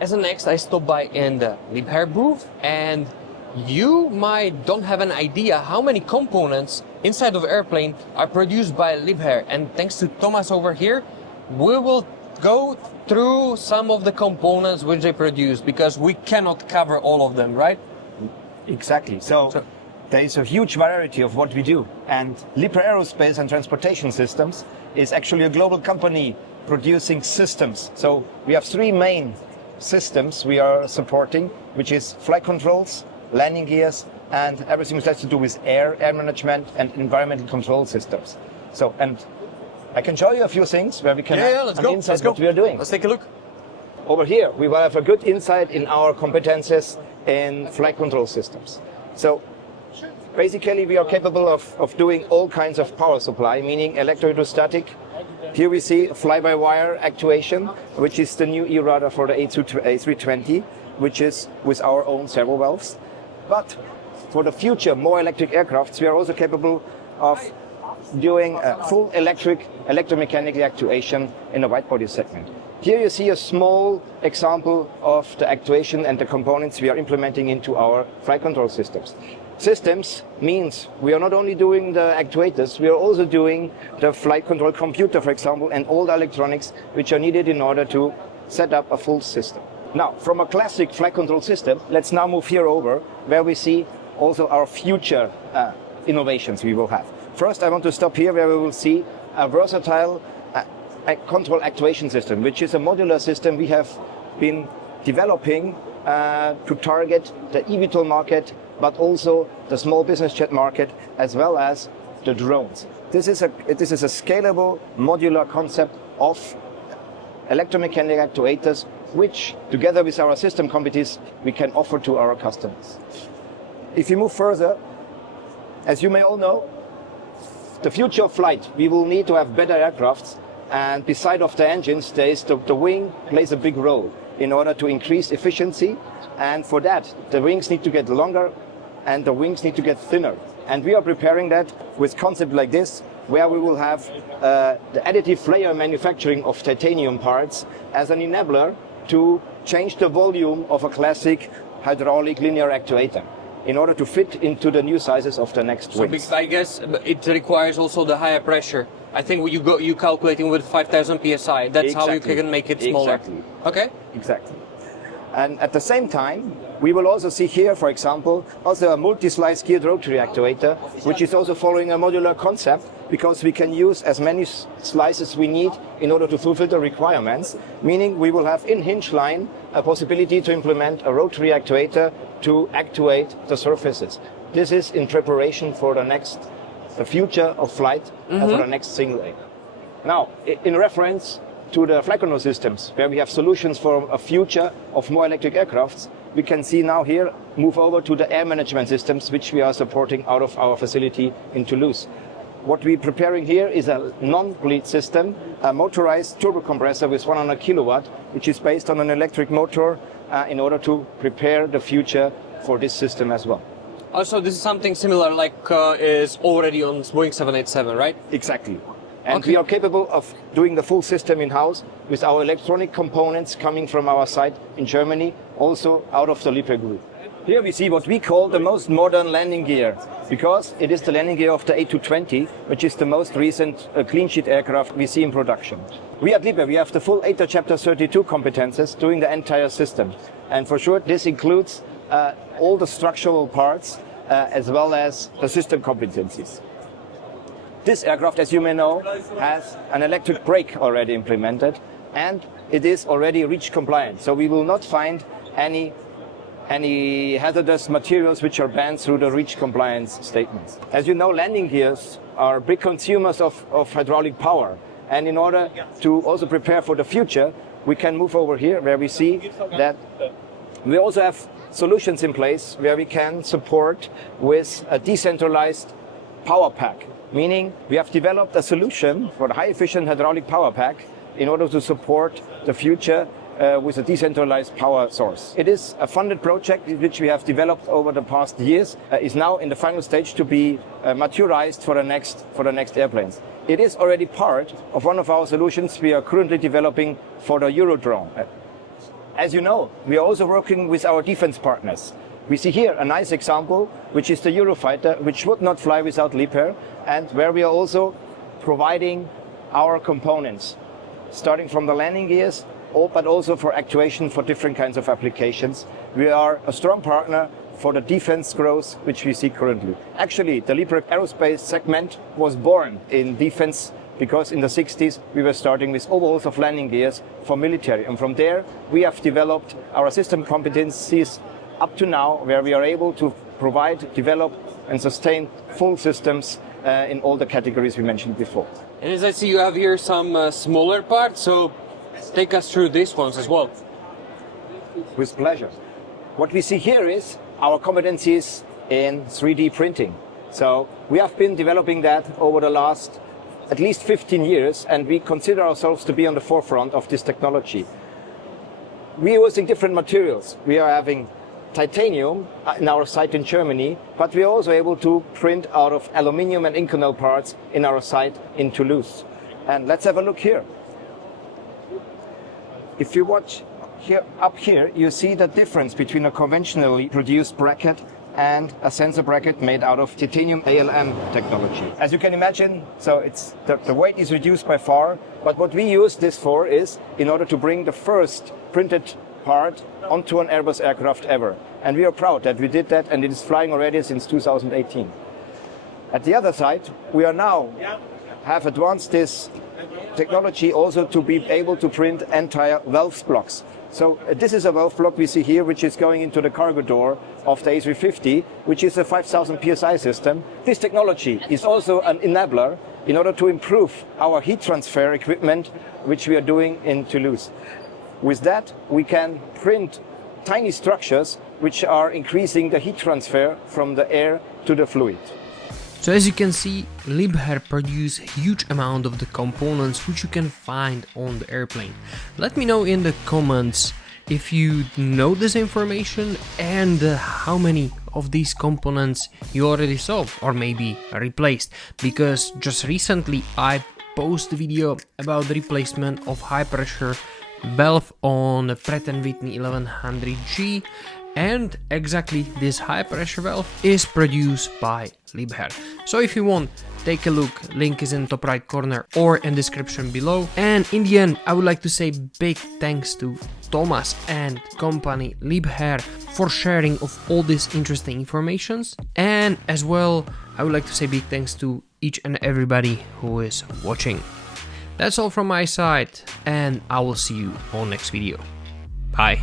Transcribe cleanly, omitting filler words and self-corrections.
As a next, I stopped by in the Liebherr booth, and you might don't have an idea how many components inside of airplane are produced by Liebherr. And thanks to Thomas over here, we will go through some of the components which they produce, because we cannot cover all of them, right? Exactly. So there is a huge variety of what we do. And Liebherr Aerospace and Transportation Systems is actually a global company producing systems. So we have three main systems we are supporting, which is flight controls, landing gears, and everything that has to do with air management and environmental control systems. So, and I can show you a few things where we can have an insight what we are doing. Let's take a look. Over here, we will have a good insight in our competences in flight control systems. So basically, we are capable of doing all kinds of power supply, meaning electrohydrostatic. Here we see fly-by-wire actuation, which is the new E-rudder for the A320, which is with our own servo valves. But for the future, more electric aircrafts, we are also capable of doing full electromechanical actuation in the wide-body segment. Here you see a small example of the actuation and the components we are implementing into our flight control systems. Systems means we are not only doing the actuators, we are also doing the flight control computer, for example, and all the electronics which are needed in order to set up a full system. Now, from a classic flight control system, let's now move here over, where we see also our future innovations we will have. First, I want to stop here where we will see a versatile control actuation system, which is a modular system we have been developing to target the eVTOL market, but also the small business jet market, as well as the drones. This is a scalable modular concept of electromechanical actuators, which together with our system competencies, we can offer to our customers. If you move further, as you may all know, the future of flight, we will need to have better aircrafts, and beside of the engines, there is the wing plays a big role in order to increase efficiency, and for that, the wings need to get longer and the wings need to get thinner. And we are preparing that with concept like this, where we will have the additive layer manufacturing of titanium parts as an enabler to change the volume of a classic hydraulic linear actuator in order to fit into the new sizes of the next wings. So I guess it requires also the higher pressure. I think you calculating with 5,000 psi. That's how you can make it smaller. Exactly. Okay. Exactly. And at the same time, we will also see here, for example, also a multi-slice geared rotary actuator, which is also following a modular concept, because we can use as many slices we need in order to fulfill the requirements, meaning we will have in hinge line a possibility to implement a rotary actuator to actuate the surfaces. This is in preparation for the future of flight for the next single aim. Now, in reference to the flight control systems, where we have solutions for a future of more electric aircrafts, we can see now here, move over to the air management systems, which we are supporting out of our facility in Toulouse. What we're preparing here is a non-bleed system, a motorized turbo compressor with 100 kilowatt, which is based on an electric motor in order to prepare the future for this system as well. Also, this is something similar like is already on Boeing 787, right? Exactly. And we are capable of doing the full system in-house with our electronic components coming from our site in Germany, also out of the Liebherr group. Here we see what we call the most modern landing gear, because it is the landing gear of the A320, which is the most recent clean sheet aircraft we see in production. We at Liebherr, we have the full ATA Chapter 32 competences doing the entire system. And for sure, this includes all the structural parts as well as the system competencies. This aircraft, as you may know, has an electric brake already implemented, and it is already REACH compliant. So we will not find any hazardous materials which are banned through the REACH compliance statements. As you know, landing gears are big consumers of hydraulic power. And in order to also prepare for the future, we can move over here where we see that we also have solutions in place where we can support with a decentralized power pack. Meaning we have developed a solution for the high-efficient hydraulic power pack in order to support the future with a decentralized power source. It is a funded project which we have developed over the past years, is now in the final stage to be maturized for the next airplanes. It is already part of one of our solutions we are currently developing for the Eurodrone. As you know, we are also working with our defense partners. We see here a nice example, which is the Eurofighter, which would not fly without Liebherr, and where we are also providing our components, starting from the landing gears, but also for actuation for different kinds of applications. We are a strong partner for the defense growth, which we see currently. Actually, the Liebherr Aerospace segment was born in defense because in the 60s we were starting with overhauls of landing gears for military. And from there we have developed our system competencies up to now, where we are able to provide, develop and sustain full systems in all the categories we mentioned before. And as I see, you have here some smaller parts, so take us through these ones as well. With pleasure. What we see here is our competencies in 3D printing. So we have been developing that over the last at least 15 years, and we consider ourselves to be on the forefront of this technology. We are using different materials. We are having titanium in our site in Germany, but we are also able to print out of aluminium and Inconel parts in our site in Toulouse. And let's have a look here. If you watch here, up here, you see the difference between a conventionally produced bracket and a sensor bracket made out of titanium ALM technology. As you can imagine, so it's the weight is reduced by far, but what we use this for is in order to bring the first printed part onto an Airbus aircraft ever. And we are proud that we did that, and it is flying already since 2018. At the other side, we are now have advanced this technology also to be able to print entire valve blocks. So this is a valve block we see here, which is going into the cargo door of the A350, which is a 5,000 PSI system. This technology is also an enabler in order to improve our heat transfer equipment, which we are doing in Toulouse. With that, we can print tiny structures which are increasing the heat transfer from the air to the fluid. So as you can see, Liebherr produce huge amount of the components which you can find on the airplane. Let me know in the comments if you know this information and how many of these components you already saw or maybe replaced, because just recently I posted a video about the replacement of high pressure valve on the Pratt & Whitney 1100G, and exactly this high pressure valve is produced by Liebherr. So if you want, take a look, link is in top right corner or in description below. And in the end, I would like to say big thanks to Thomas and company Liebherr for sharing of all these interesting informations. And as well, I would like to say big thanks to each and everybody who is watching. That's all from my side, and I will see you on next video. Bye.